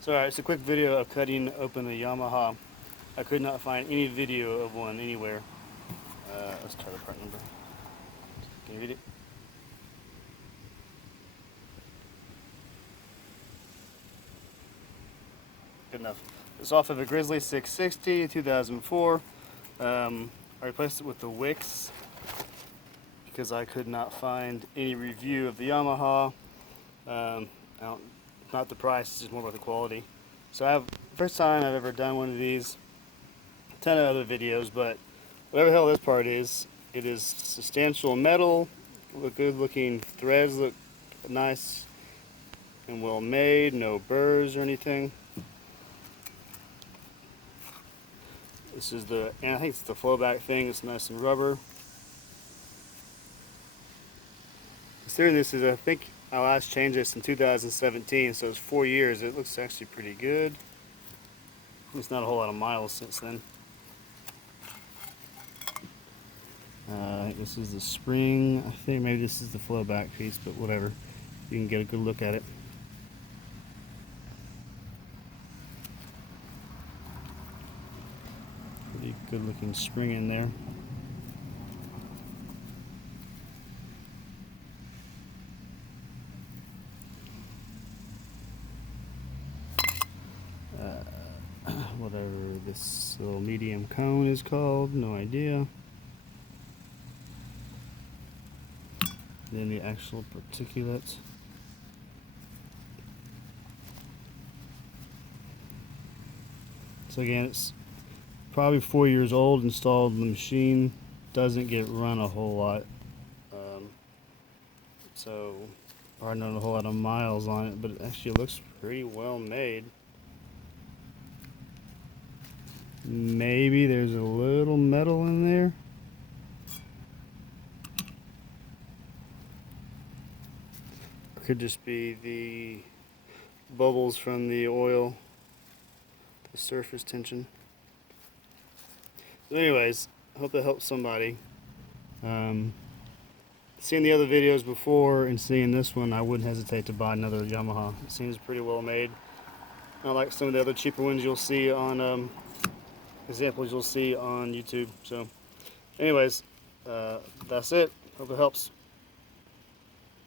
So alright, it's a quick video of cutting open a Yamaha. I could not find any video of one anywhere. Let's try the part number. Can you read it? Good enough. It's off of a Grizzly 660 2004. I replaced it with the wicks because I could not find any review of the Yamaha. Not the price, it's just more about the quality. So first time I've ever done one of these. A ton of other videos, but whatever the hell this part is, it is substantial metal. Good looking threads, look nice and well made, no burrs or anything. This is and I think it's the flowback thing, it's nice and rubber. Considering this is, I think I last changed this in 2017, so it's 4 years. It looks actually pretty good. It's not a whole lot of miles since then. This is the spring. I think maybe this is the flowback piece, but whatever. You can get a good look at it. Pretty good looking spring in there. Whatever this little medium cone is called, no idea. Then the actual particulates. So again, it's probably 4 years old, installed. The machine doesn't get run a whole lot, so probably not a whole lot of miles on it, but it actually looks pretty well made. Maybe there's a little metal in there. It could just be the bubbles from the oil, the surface tension. But anyways, I hope that helps somebody. Seeing the other videos before and seeing this one, I wouldn't hesitate to buy another Yamaha. It seems pretty well made. Not like some of the other cheaper ones you'll see on examples you'll see on YouTube. So anyways, that's it. Hope it helps.